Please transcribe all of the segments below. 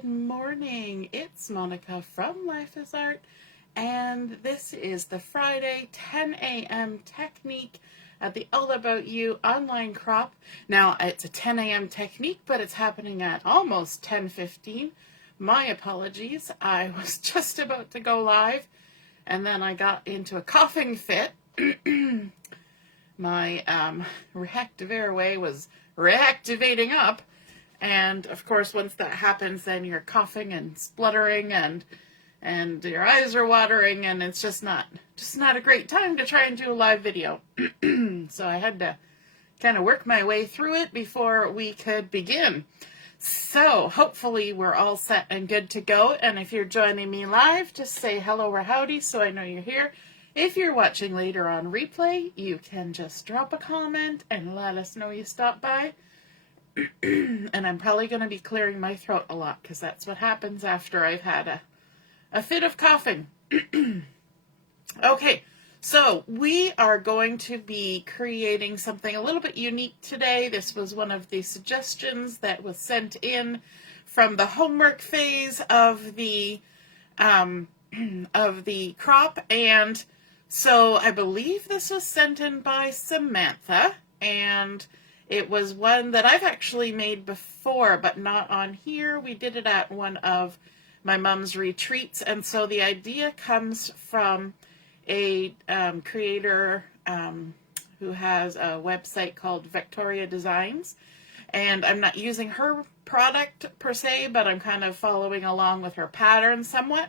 Good morning. It's Monica from Life is Art, and this is the Friday 10 a.m. technique at the All About You online crop. Now, it's a 10 a.m. technique, but it's happening at almost 10:15. My apologies. I was just about to go live, and then I got into a coughing fit. My reactive airway was reactivating up. And of course, once that happens, then you're coughing and spluttering and your eyes are watering, and it's just not a great time to try and do a live video. So I had to kind of work my way through it before we could begin. So hopefully we're all set and good to go. And if you're joining me live, just say hello or howdy so I know you're here. If you're watching later on replay, you can just drop a comment and let us know you stopped by. And I'm probably going to be clearing my throat a lot because that's what happens after I've had a fit of coughing. Okay, so we are going to be creating something a little bit unique today. This was one of the suggestions that was sent in from the homework phase of the crop, and so I believe this was sent in by Samantha, and it was one that I've actually made before, but not on here. We did it at one of my mom's retreats, and so the idea comes from a creator who has a website called Vectoria Designs, and I'm not using her product per se, but I'm kind of following along with her pattern somewhat,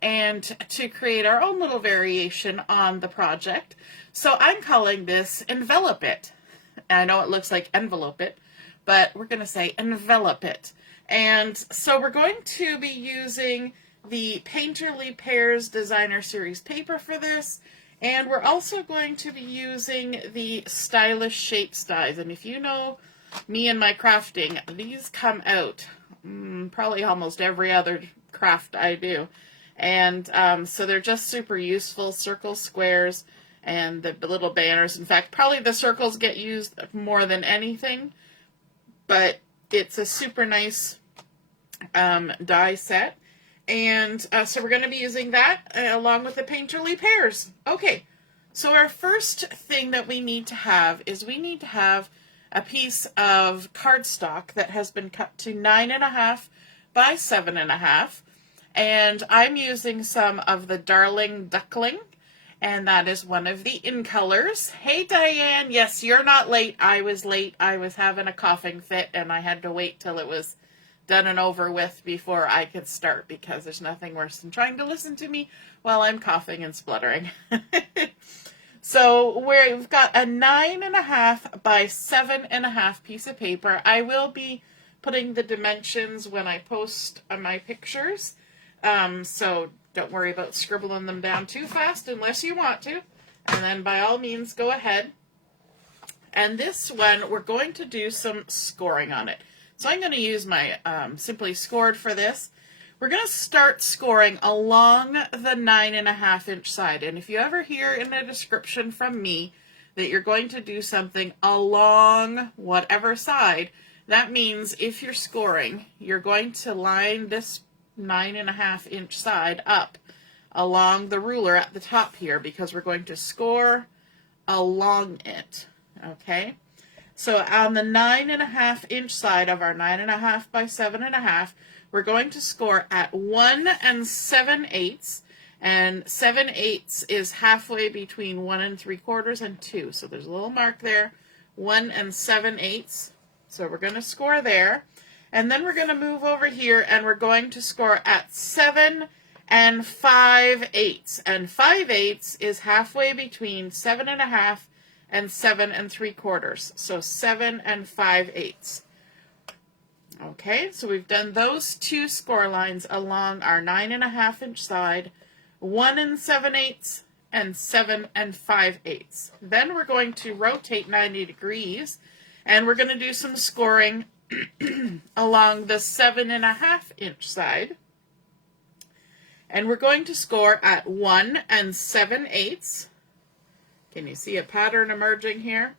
and to create our own little variation on the project. So I'm calling this Envelop It. I know it looks like envelope it, but we're going to say envelop it. And so we're going to be using the Painterly Pears Designer Series paper for this, and we're also going to be using the Stylish Shapes dies. And if you know me and my crafting, these come out probably almost every other craft I do. And so they're just super useful, circles, squares, and the little banners. In fact, probably the circles get used more than anything, but it's a super nice die set. And so we're going to be using that along with the Painterly Pears. Okay, so our first thing that we need to have is we need to have a piece of cardstock that has been cut to 9.5 by 7.5. And I'm using some of the Darling Duckling, and that is one of the in colors. Hey, Diane. Yes, you're not late. I was late. I was having a coughing fit, and I had to wait till it was done and over with before I could start, because there's nothing worse than trying to listen to me while I'm coughing and spluttering. So we've got a 9.5 by 7.5 piece of paper. I will be putting the dimensions when I post my pictures. So don't worry about scribbling them down too fast unless you want to. And then by all means, go ahead. And this one, we're going to do some scoring on it. So I'm going to use my Simply Scored for this. We're going to start scoring along the 9.5 inch side. And if you ever hear in the description from me that you're going to do something along whatever side, that means if you're scoring, you're going to line this 9.5 inch side up along the ruler at the top here, because we're going to score along it. Okay, so on the 9.5 inch side of our 9.5 by 7.5, we're going to score at 1 7/8, and 7/8 is halfway between 1 3/4 and 2, so there's a little mark there, 1 7/8. So we're going to score there. And then we're going to move over here, and we're going to score at 7 5/8. And 5/8 is halfway between 7.5 and 7 3/4. So 7 5/8. Okay, so we've done those two score lines along our 9.5 inch side, 1 7/8 and 7 5/8. Then we're going to rotate 90 degrees, and we're going to do some scoring along the 7.5 inch side, and we're going to score at 1 7/8. Can you see a pattern emerging here?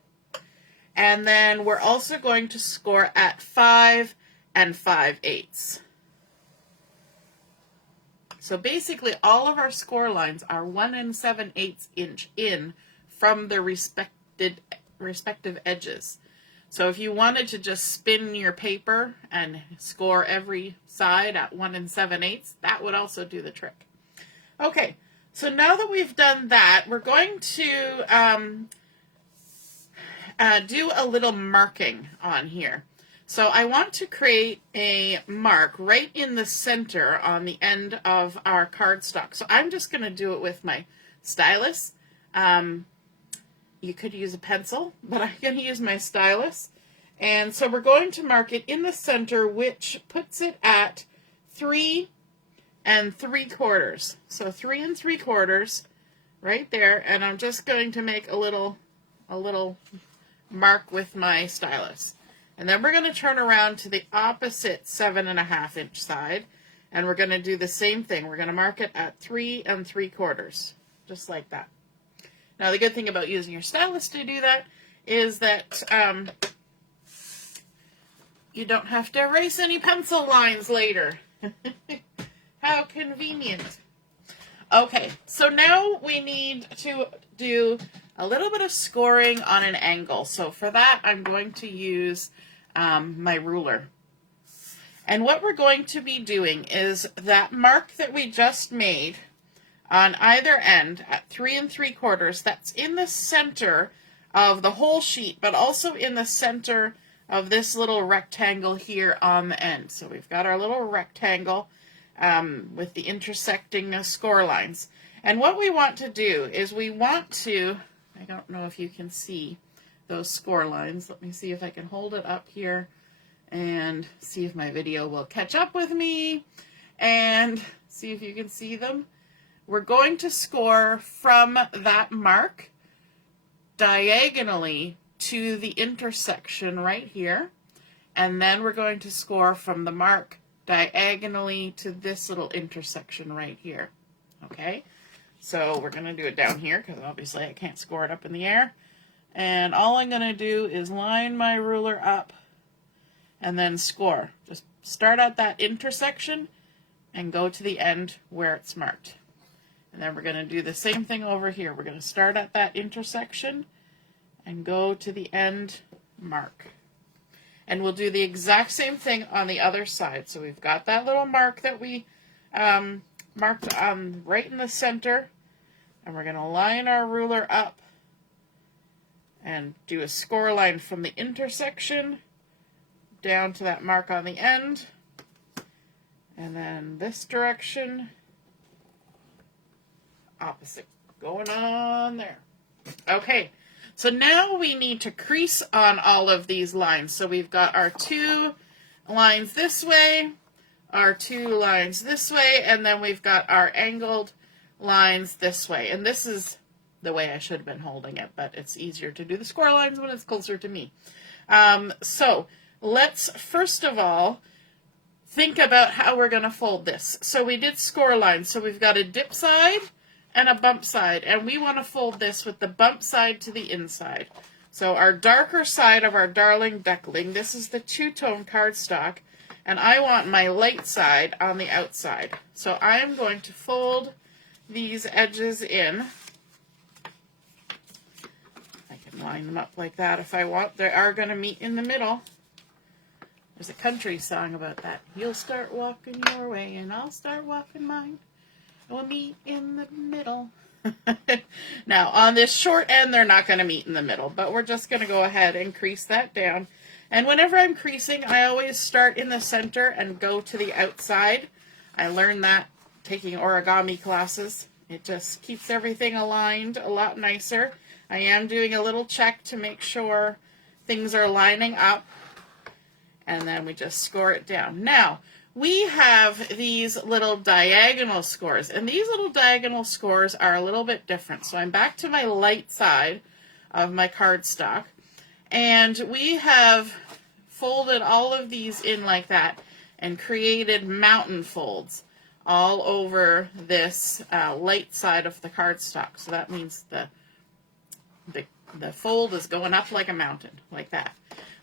And then we're also going to score at 5 5/8. So basically all of our score lines are 1 7/8 inch in from the respective edges. So if you wanted to just spin your paper and score every side at 1 7/8, that would also do the trick. Okay, so now that we've done that, we're going to do a little marking on here. So I want to create a mark right in the center on the end of our cardstock. So I'm just going to do it with my stylus. You could use a pencil, but I'm going to use my stylus. And so we're going to mark it in the center, which puts it at 3 3/4. So 3 3/4 right there. And I'm just going to make a little mark with my stylus. And then we're going to turn around to the opposite 7 1/2 inch side, and we're going to do the same thing. We're going to mark it at 3 3/4, just like that. Now, the good thing about using your stylus to do that is that you don't have to erase any pencil lines later. How convenient. Okay, so now we need to do a little bit of scoring on an angle. So for that, I'm going to use my ruler. And what we're going to be doing is that mark that we just made on either end at 3 3/4, that's in the center of the whole sheet, but also in the center of this little rectangle here on the end. So we've got our little rectangle with the intersecting score lines. And what we want to do is we want to, I don't know if you can see those score lines. Let me see if I can hold it up here and see if my video will catch up with me and see if you can see them. We're going to score from that mark diagonally to the intersection right here, and then we're going to score from the mark diagonally to this little intersection right here. Okay, so we're going to do it down here because obviously I can't score it up in the air. And all I'm going to do is line my ruler up and then score. Just start at that intersection and go to the end where it's marked. And then we're going to do the same thing over here. We're going to start at that intersection and go to the end mark. And we'll do the exact same thing on the other side. So we've got that little mark that we marked right in the center. And we're going to line our ruler up and do a score line from the intersection down to that mark on the end. And then this direction, opposite, going on there. Okay, so now we need to crease on all of these lines. So we've got our 2 lines this way, our 2 lines this way, and then we've got our angled lines this way. And this is the way I should have been holding it, but it's easier to do the score lines when it's closer to me. So let's first of all think about how we're going to fold this. So we did score lines. So we've got a dip side and a bump side, and we want to fold this with the bump side to the inside. So our darker side of our darling duckling, this is the 2-tone cardstock, and I want my light side on the outside. So I'm going to fold these edges in. Line them up like that if I want. They are going to meet in the middle. There's a country song about that. You'll start walking your way and I'll start walking mine. We'll meet in the middle. Now, on this short end, they're not going to meet in the middle, but we're just going to go ahead and crease that down. And whenever I'm creasing, I always start in the center and go to the outside. I learned that taking origami classes. It just keeps everything aligned a lot nicer. I am doing a little check to make sure things are lining up, and then we just score it down. Now, we have these little diagonal scores, and these little diagonal scores are a little bit different. So I'm back to my light side of my cardstock, and we have folded all of these in like that and created mountain folds all over this light side of the cardstock. So that means the fold is going up like a mountain, like that.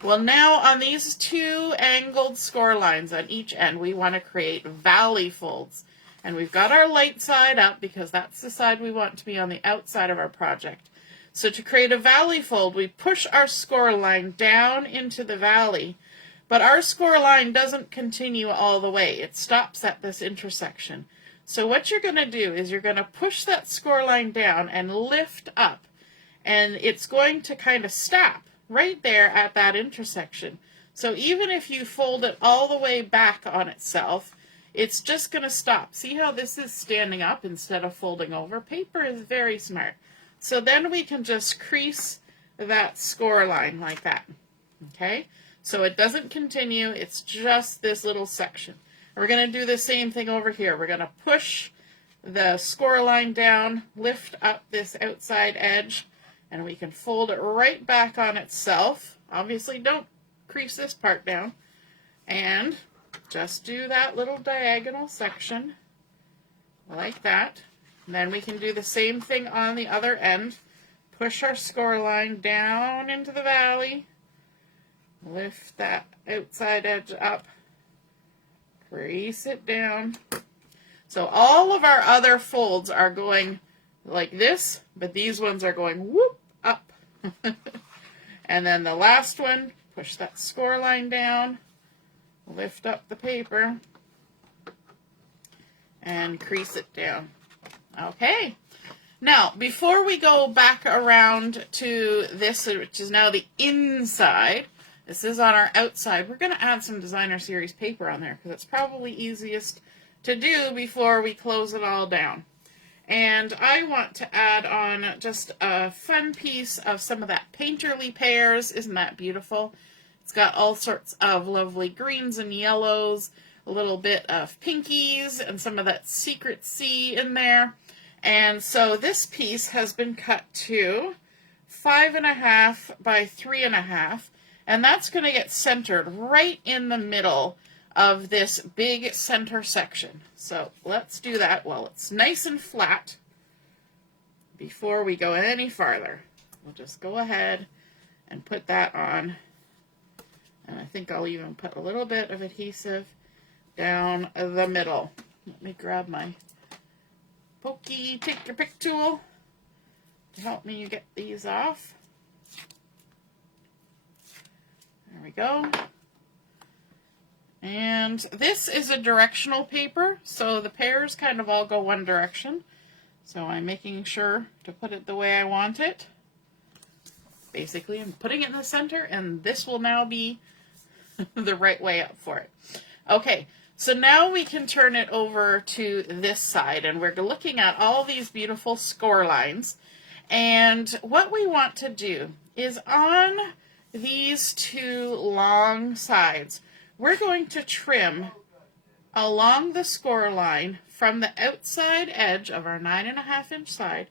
Well, now on these 2 angled score lines on each end, we want to create valley folds. And we've got our light side up because that's the side we want to be on the outside of our project. So to create a valley fold, we push our score line down into the valley, but our score line doesn't continue all the way. It stops at this intersection. So what you're going to do is you're going to push that score line down and lift up, and it's going to kind of stop right there at that intersection. So even if you fold it all the way back on itself, it's just going to stop. See how this is standing up instead of folding over? Paper is very smart. So then we can just crease that score line like that. Okay? So it doesn't continue, it's just this little section. We're going to do the same thing over here. We're going to push the score line down, lift up this outside edge, and we can fold it right back on itself. Obviously, don't crease this part down. And just do that little diagonal section like that. And then we can do the same thing on the other end. Push our score line down into the valley. Lift that outside edge up. Crease it down. So all of our other folds are going like this, but these ones are going whoop up. And then the last one, push that score line down. Lift up the paper. And crease it down. Okay, now before we go back around to this, which is now the inside, this is on our outside, we're going to add some designer series paper on there because it's probably easiest to do before we close it all down. And I want to add on just a fun piece of some of that painterly pears. Isn't that beautiful? It's got all sorts of lovely greens and yellows, a little bit of pinkies, and some of that secret sea in there. And so this piece has been cut to 5.5 by 3.5, and that's going to get centered right in the middle of this big center section. So let's do that while it's nice and flat before we go any farther. We'll just go ahead and put that on. And I think I'll even put a little bit of adhesive down the middle. Let me grab my pokey take your pick tool to help me get these off. There we go. And this is a directional paper, so the pears kind of all go one direction. So I'm making sure to put it the way I want it. Basically, I'm putting it in the center, and this will now be the right way up for it. Okay, so now we can turn it over to this side, and we're looking at all these beautiful score lines. And what we want to do is on these two long sides, we're going to trim along the score line from the outside edge of our 9.5 inch side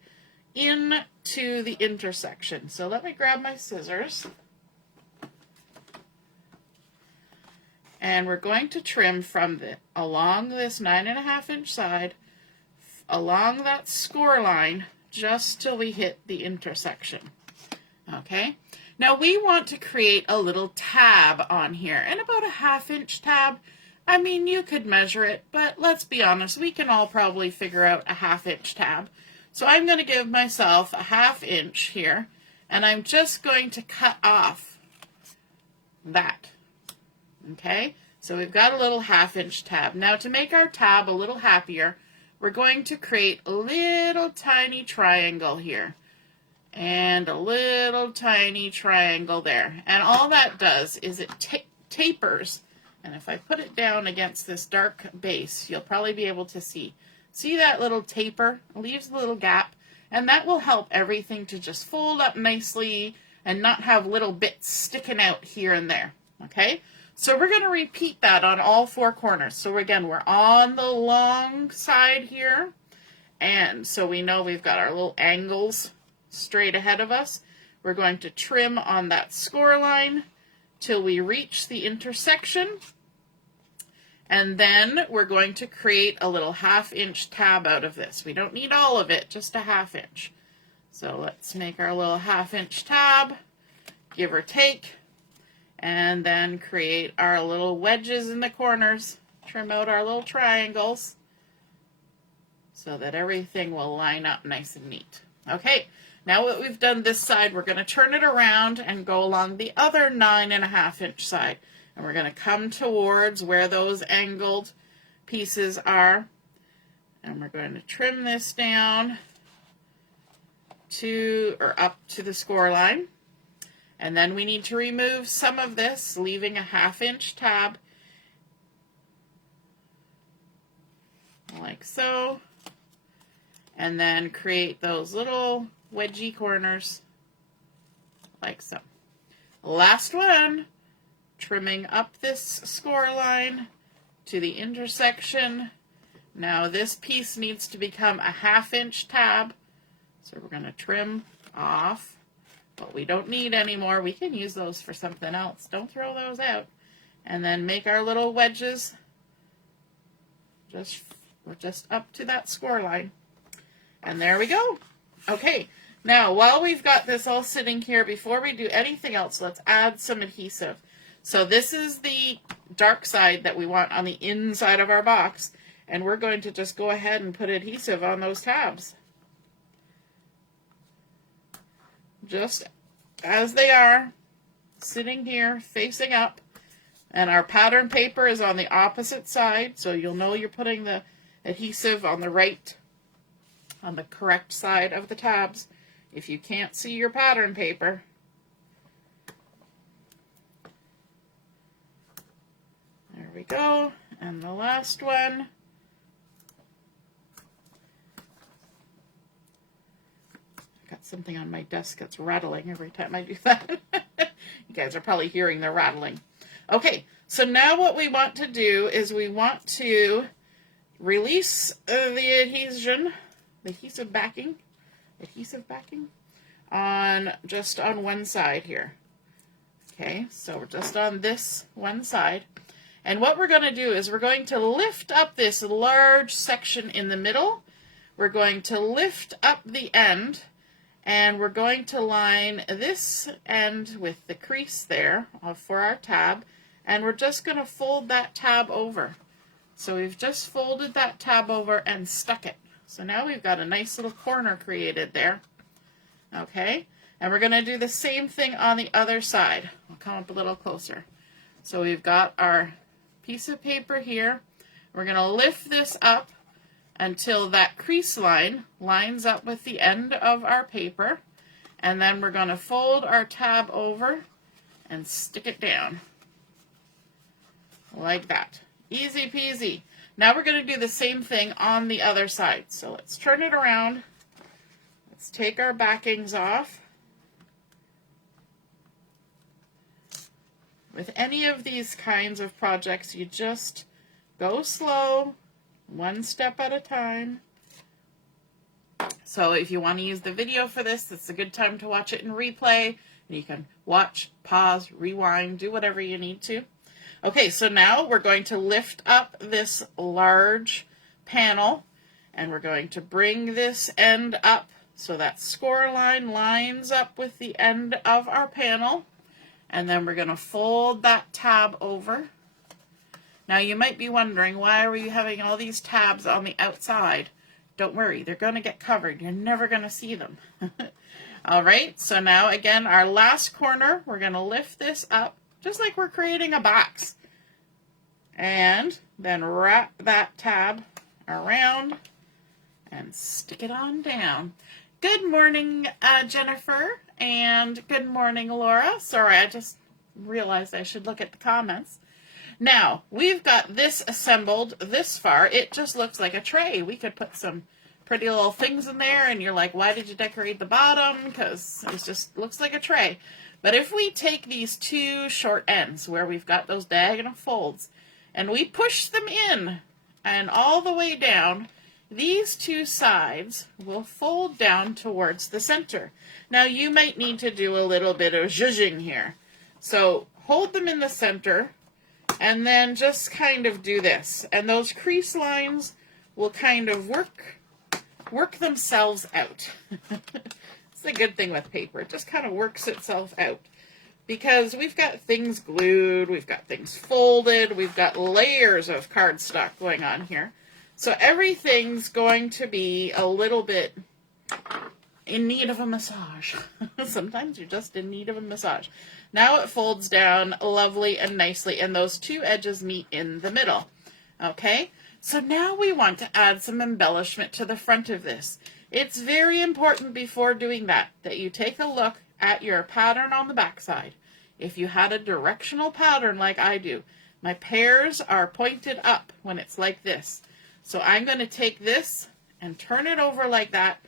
into the intersection. So let me grab my scissors. And we're going to trim from along this 9.5 inch side, along that score line, just till we hit the intersection. Okay? Now we want to create a little tab on here, and about a 1/2 inch tab. I mean, you could measure it, but let's be honest, we can all probably figure out a 1/2 inch tab. So I'm going to give myself a 1/2 inch here, and I'm just going to cut off that. Okay, so we've got a little 1/2 inch tab. Now to make our tab a little happier, we're going to create a little tiny triangle here. And a little tiny triangle there. And all that does is it tapers. And if I put it down against this dark base, you'll probably be able to see. See that little taper? It leaves a little gap. And that will help everything to just fold up nicely and not have little bits sticking out here and there. Okay? So we're going to repeat that on all 4 corners. So again, we're on the long side here. And so we know we've got our little angles straight ahead of us. We're going to trim on that score line till we reach the intersection. And then we're going to create a little 1/2 inch tab out of this. We don't need all of it, just a 1/2 inch. So let's make our little 1/2 inch tab, give or take, and then create our little wedges in the corners. Trim out our little triangles. so that everything will line up nice and neat. Okay, now what we've done this side, we're going to turn it around and go along the other 9.5 inch side. And we're going to come towards where those angled pieces are. And we're going to trim this down to, or up to the score line. And then we need to remove some of this, leaving a 1/2 inch tab. Like so. And then create those little wedgy corners. Like so. Last one. Trimming up this score line to the intersection. Now this piece needs to become a 1/2 inch tab. So we're going to trim off what we don't need anymore. We can use those for something else. Don't throw those out. And then make our little wedges just up to that score line. And there we go. Okay, now while we've got this all sitting here, before we do anything else, let's add some adhesive. So this is the dark side that we want on the inside of our box. And we're going to just go ahead and put adhesive on those tabs. Just as they are, sitting here, facing up. And our pattern paper is on the opposite side, so you'll know you're putting the adhesive on the correct side of the tabs. If you can't see your pattern paper, there we go. And the last one. I got something on my desk that's rattling every time I do that. You guys are probably hearing the rattling. Okay, so now what we want to do is we want to release the adhesive backing, just on one side here. Okay, so we're just on this one side. And what we're going to do is we're going to lift up this large section in the middle. We're going to lift up the end, and we're going to line this end with the crease there for our tab. And we're just going to fold that tab over. So we've just folded that tab over and stuck it. So now we've got a nice little corner created there. Okay, and we're going to do the same thing on the other side. I'll come up a little closer. So we've got our piece of paper here. We're going to lift this up until that crease line lines up with the end of our paper. And then we're going to fold our tab over and stick it down. Like that. Easy peasy. Now we're going to do the same thing on the other side. So let's turn it around. Let's take our backings off. With any of these kinds of projects, you just go slow, one step at a time. So if you want to use the video for this, it's a good time to watch it in replay. You can watch, pause, rewind, do whatever you need to. Okay, so now we're going to lift up this large panel, and we're going to bring this end up so that score line lines up with the end of our panel. And then we're going to fold that tab over. Now you might be wondering, why are we having all these tabs on the outside? Don't worry, they're going to get covered. You're never going to see them. All right, so now again, our last corner, we're going to lift this up just like we're creating a box. And then wrap that tab around and stick it on down. Good morning, Jennifer, and good morning, Laura. Sorry, I just realized I should look at the comments. Now, we've got this assembled this far. It just looks like a tray. We could put some pretty little things in there, and you're like, why did you decorate the bottom? Because it just looks like a tray. But if we take these two short ends where we've got those diagonal folds, and we push them in and all the way down, these two sides will fold down towards the center. Now you might need to do a little bit of zhuzhing here. So hold them in the center and then just kind of do this. And those crease lines will kind of work themselves out. It's a good thing with paper. It just kind of works itself out. Because we've got things glued, we've got things folded, we've got layers of cardstock going on here. So everything's going to be a little bit in need of a massage. Sometimes you're just in need of a massage. Now it folds down lovely and nicely, and those two edges meet in the middle. Okay, so now we want to add some embellishment to the front of this. It's very important before doing that you take a look at your pattern on the back side. If you had a directional pattern like I do, my pears are pointed up when it's like this. So I'm going to take this and turn it over like that,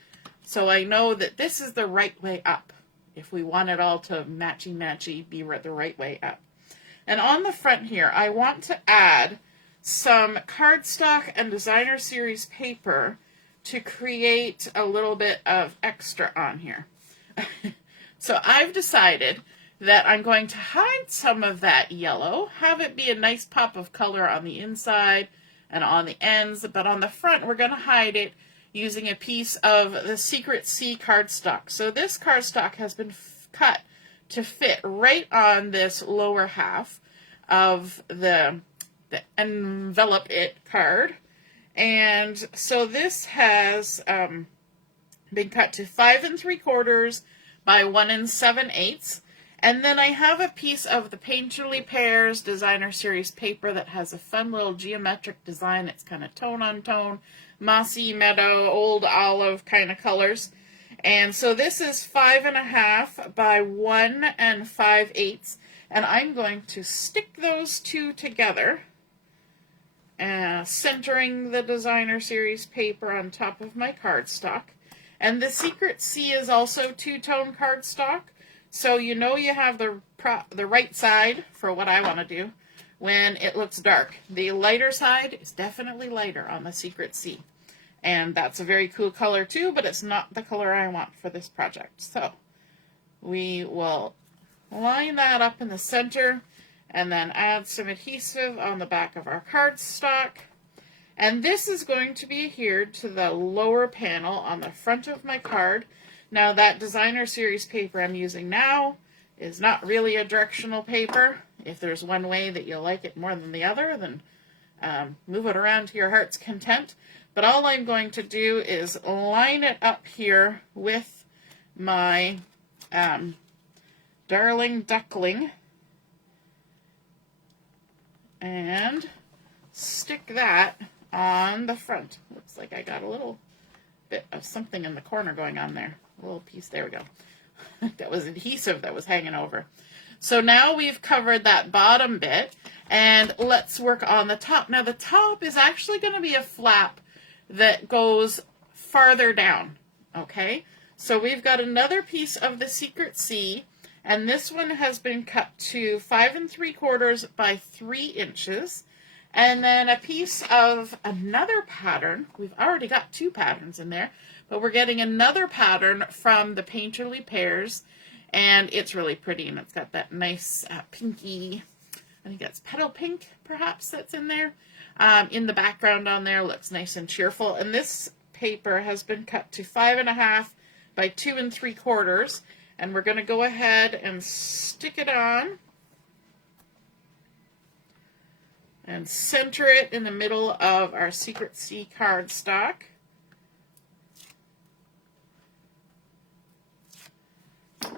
so I know that this is the right way up. If we want it all to matchy-matchy, be the right way up. And on the front here, I want to add some cardstock and designer series paper to create a little bit of extra on here. So I've decided that I'm going to hide some of that yellow, have it be a nice pop of color on the inside and on the ends, but on the front we're going to hide it using a piece of the Secret C cardstock. So this cardstock has been cut to fit right on this lower half of the envelope it card. And so this has been cut to 5 3/4 by 1 7/8. And then I have a piece of the Painterly Pears designer series paper that has a fun little geometric design that's kind of tone on tone, mossy meadow, old olive kind of colors. And so this is 5 1/2 by 1 5/8. And I'm going to stick those two together, centering the designer series paper on top of my cardstock. And the Secret C is also two-tone cardstock, so you know you have the right side for what I want to do when it looks dark. The lighter side is definitely lighter on the Secret C, and that's a very cool color too, but it's not the color I want for this project. So we will line that up in the center and then add some adhesive on the back of our cardstock. And this is going to be adhered to the lower panel on the front of my card. Now that designer series paper I'm using now is not really a directional paper. If there's one way that you like it more than the other, then move it around to your heart's content. But all I'm going to do is line it up here with my darling Duckling and stick that on the front. Looks like I got a little bit of something in the corner going on there. A little piece, there we go. That was adhesive that was hanging over. So now we've covered that bottom bit, and let's work on the top. Now the top is actually going to be a flap that goes farther down, okay? So we've got another piece of the Secret C, and this one has been cut to 5 3/4 by 3 inches. And then a piece of another pattern. We've already got 2 patterns in there, but we're getting another pattern from the Painterly Pears, and it's really pretty, and it's got that nice pinky, I think that's petal pink perhaps that's in there. In the background on there, looks nice and cheerful. And this paper has been cut to 5 1/2 by 2 3/4, and we're going to go ahead and stick it on and center it in the middle of our Secret C cardstock. We're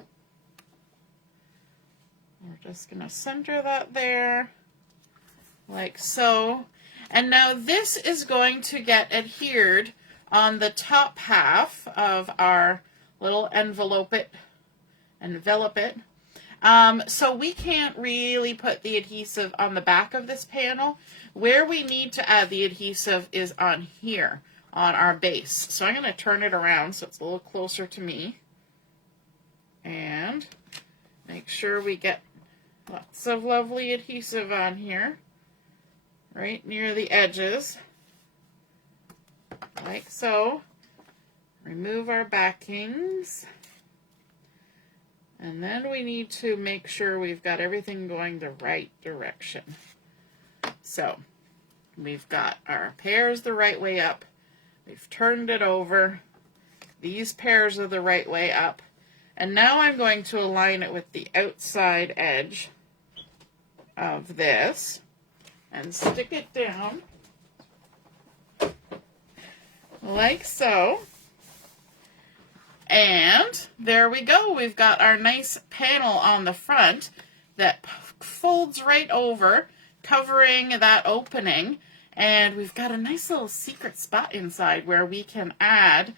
just going to center that there, like so. And now this is going to get adhered on the top half of our little envelope it. So we can't really put the adhesive on the back of this panel. Where we need to add the adhesive is on here, on our base. So I'm going to turn it around so it's a little closer to me. And make sure we get lots of lovely adhesive on here, right near the edges, like so. Remove our backings. And then we need to make sure we've got everything going the right direction. So we've got our pears the right way up. We've turned it over. These pears are the right way up. And now I'm going to align it with the outside edge of this and stick it down like so. And there we go. We've got our nice panel on the front that folds right over, covering that opening. And we've got a nice little secret spot inside where we can add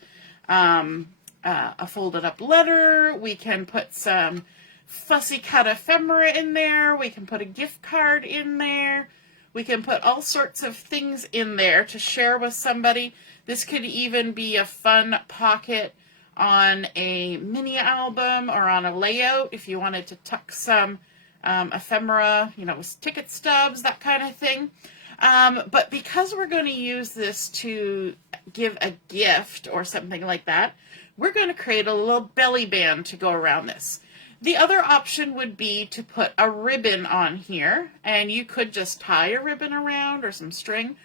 a folded up letter. We can put some fussy cut ephemera in there. We can put a gift card in there. We can put all sorts of things in there to share with somebody. This could even be a fun pocket on a mini album or on a layout if you wanted to tuck some ephemera, you know, ticket stubs, that kind of thing. But because we're going to use this to give a gift or something like that, we're going to create a little belly band to go around this. The other option would be to put a ribbon on here, and you could just tie a ribbon around or some string,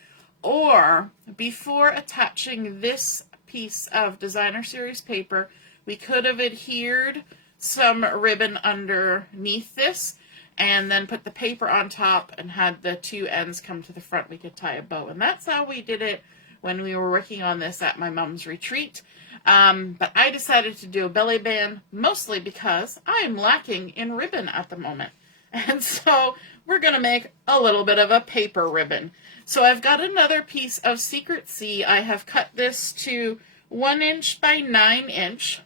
or before attaching this piece of designer series paper, we could have adhered some ribbon underneath this and then put the paper on top and had the two ends come to the front. We could tie a bow, and that's how we did it when we were working on this at my mom's retreat. But I decided to do a belly band mostly because I'm lacking in ribbon at the moment. And so we're going to make a little bit of a paper ribbon. So I've got another piece of Secret C. I have cut this to 1 inch by 9 inch.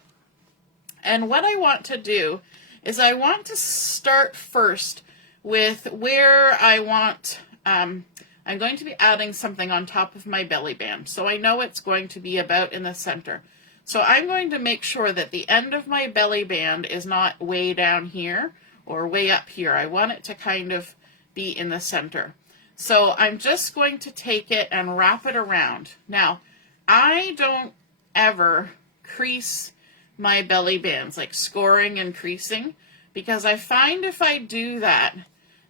And what I want to do is I want to start first with where I want, I'm going to be adding something on top of my belly band. So I know it's going to be about in the center. So I'm going to make sure that the end of my belly band is not way down here or way up here. I want it to kind of be in the center. So I'm just going to take it and wrap it around. Now, I don't ever crease my belly bands, like scoring and creasing, because I find if I do that,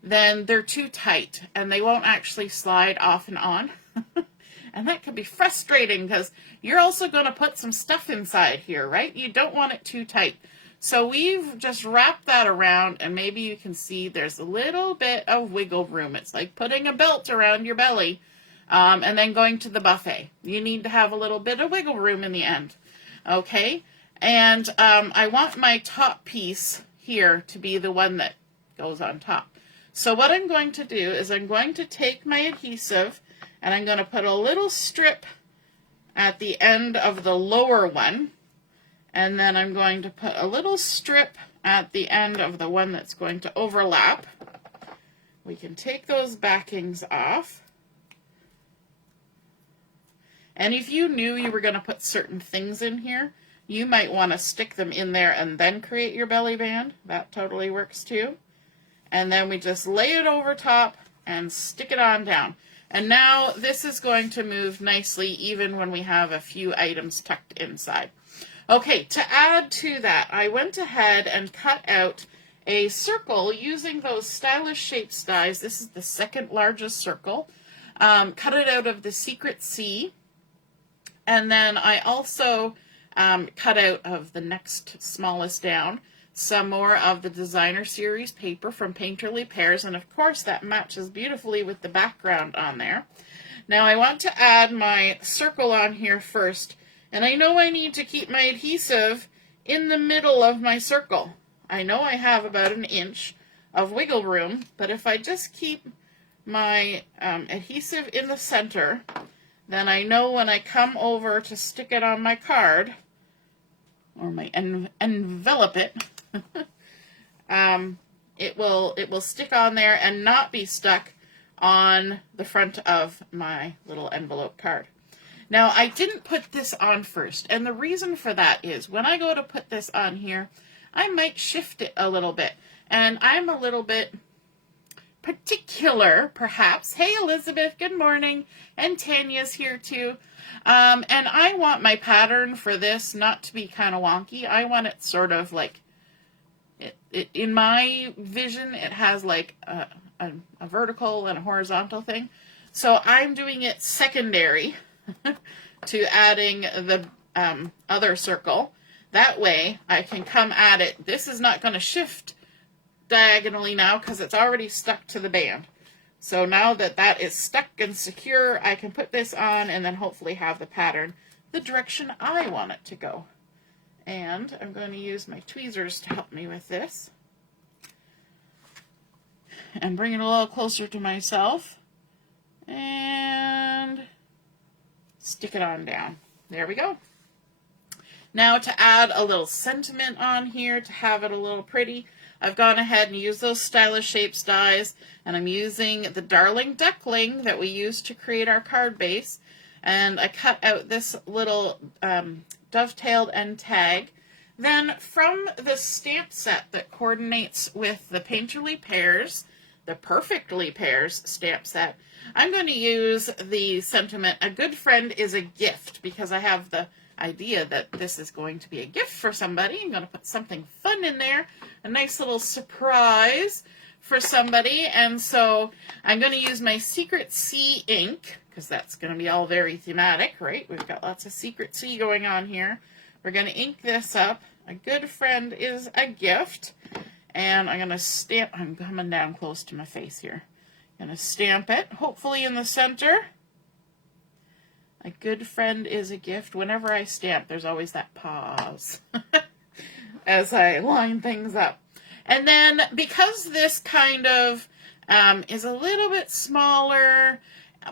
then they're too tight and they won't actually slide off and on. And that can be frustrating because you're also going to put some stuff inside here, right? You don't want it too tight. So we've just wrapped that around, and maybe you can see there's a little bit of wiggle room. It's like putting a belt around your belly and then going to the buffet. You need to have a little bit of wiggle room in the end. Okay? And I want my top piece here to be the one that goes on top. So what I'm going to do is I'm going to take my adhesive and I'm going to put a little strip at the end of the lower one, and then I'm going to put a little strip at the end of the one that's going to overlap. We can take those backings off. And if you knew you were going to put certain things in here, you might want to stick them in there and then create your belly band. That totally works too. And then we just lay it over top and stick it on down. And now this is going to move nicely even when we have a few items tucked inside. Okay, to add to that, I went ahead and cut out a circle using those stylish shapes dies. This is the second largest circle. Cut it out of the Secret C. And then I also cut out of the next smallest down some more of the designer series paper from Painterly Pears, and of course that matches beautifully with the background on there. Now I want to add my circle on here first, and I know I need to keep my adhesive in the middle of my circle. I know I have about 1 inch of wiggle room, but if I just keep my adhesive in the center, then I know when I come over to stick it on my card, or my envelope it, it will stick on there and not be stuck on the front of my little envelope card. Now, I didn't put this on first, and the reason for that is when I go to put this on here, I might shift it a little bit, and I'm a little bit particular, perhaps. Hey, Elizabeth, good morning, and Tanya's here too. And I want my pattern for this not to be kind of wonky. I want it sort of like, in my vision, it has like a vertical and a horizontal thing. So I'm doing it secondary to adding the other circle. That way I can come at it. This is not going to shift diagonally now because it's already stuck to the band. So now that that is stuck and secure, I can put this on and then hopefully have the pattern the direction I want it to go. And I'm going to use my tweezers to help me with this. And bring it a little closer to myself. And stick it on down. There we go. Now to add a little sentiment on here, to have it a little pretty, I've gone ahead and used those Stylish Shapes dies, and I'm using the Darling Duckling that we used to create our card base, and I cut out this little dovetailed end tag. Then from the stamp set that coordinates with the Painterly Pears, the Perfectly Pears stamp set, I'm going to use the sentiment, a good friend is a gift, because I have the idea that this is going to be a gift for somebody. I'm going to put something fun in there, a nice little surprise for somebody. And so I'm going to use my Secret Sea ink, because that's going to be all very thematic, right? We've got lots of Secret Sea going on here. We're going to ink this up. A good friend is a gift. And I'm going to stamp, I'm coming down close to my face here. I'm going to stamp it, hopefully in the center. A good friend is a gift. Whenever I stamp, there's always that pause as I line things up. And then because this kind of is a little bit smaller,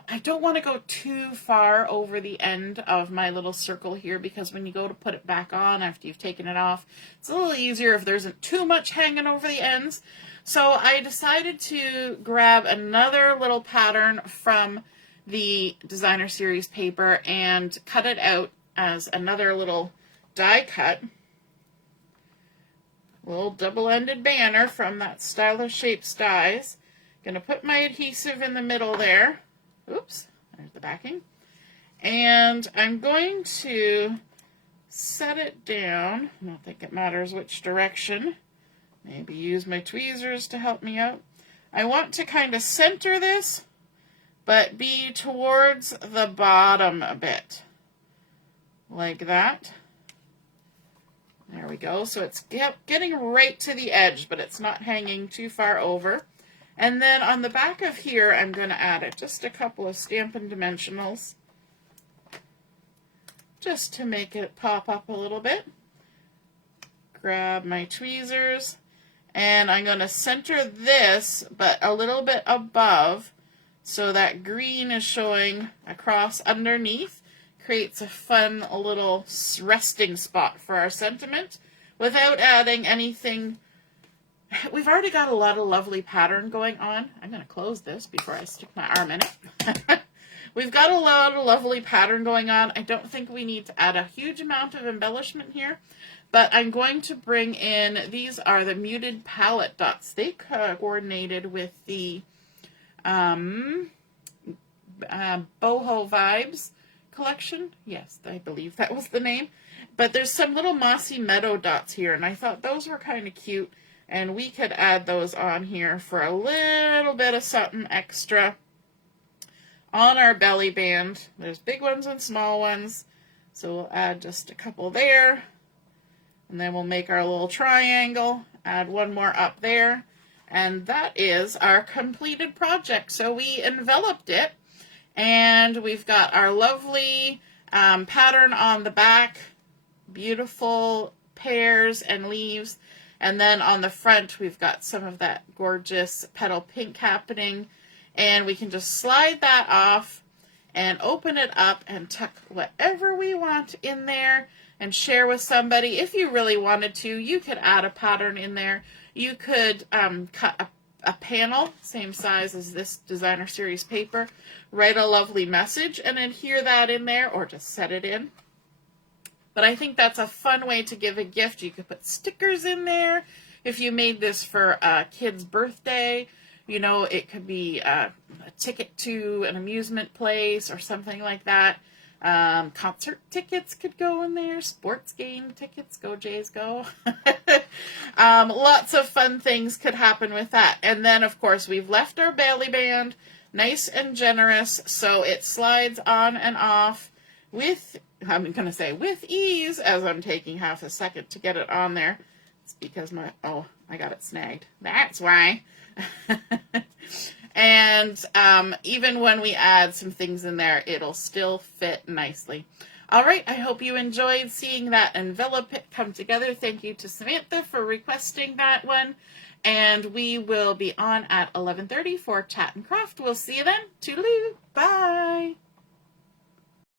I don't want to go too far over the end of my little circle here, because when you go to put it back on after you've taken it off, it's a little easier if there isn't too much hanging over the ends. So I decided to grab another little pattern from the Designer Series paper and cut it out as another little die cut. Little double-ended banner from that Stylish Shapes dies. Gonna put my adhesive in the middle there. Oops, there's the backing. And I'm going to set it down. I don't think it matters which direction. Maybe use my tweezers to help me out. I want to kind of center this, but be towards the bottom a bit. Like that. There we go. So it's getting right to the edge, but it's not hanging too far over. And then on the back of here, I'm going to add just a couple of Stampin Dimensionals, just to make it pop up a little bit. Grab my tweezers, and I'm going to center this, but a little bit above, so that green is showing across underneath. Creates a fun little resting spot for our sentiment without adding anything. We've already got a lot of lovely pattern going on. I'm going to close this before I stick my arm in it. We've got a lot of lovely pattern going on. I don't think we need to add a huge amount of embellishment here, but I'm going to bring in, these are the muted palette dots. They coordinated with the Boho Vibes collection. Yes, I believe that was the name. But there's some little mossy meadow dots here, and I thought those were kind of cute. And we could add those on here for a little bit of something extra on our belly band. There's big ones and small ones. So we'll add just a couple there. And then we'll make our little triangle. Add one more up there. And that is our completed project. So we enveloped it. And we've got our lovely pattern on the back. Beautiful pears and leaves. And then on the front, we've got some of that gorgeous petal pink happening. And we can just slide that off and open it up and tuck whatever we want in there and share with somebody. If you really wanted to, you could add a pattern in there. You could cut a panel, same size as this Designer Series paper, write a lovely message and adhere that in there, or just set it in. But I think that's a fun way to give a gift. You could put stickers in there. If you made this for a kid's birthday, you know, it could be a ticket to an amusement place or something like that. Concert tickets could go in there. Sports game tickets. Go Jays, go. Lots of fun things could happen with that. And then, of course, we've left our belly band nice and generous, so it slides on and off with, I'm going to say with ease, as I'm taking half a second to get it on there. It's because I got it snagged. That's why. And even when we add some things in there, it'll still fit nicely. All right, I hope you enjoyed seeing that envelope come together. Thank you to Samantha for requesting that one. And we will be on at 11:30 for Chat and Craft. We'll see you then. Toodaloo. Bye.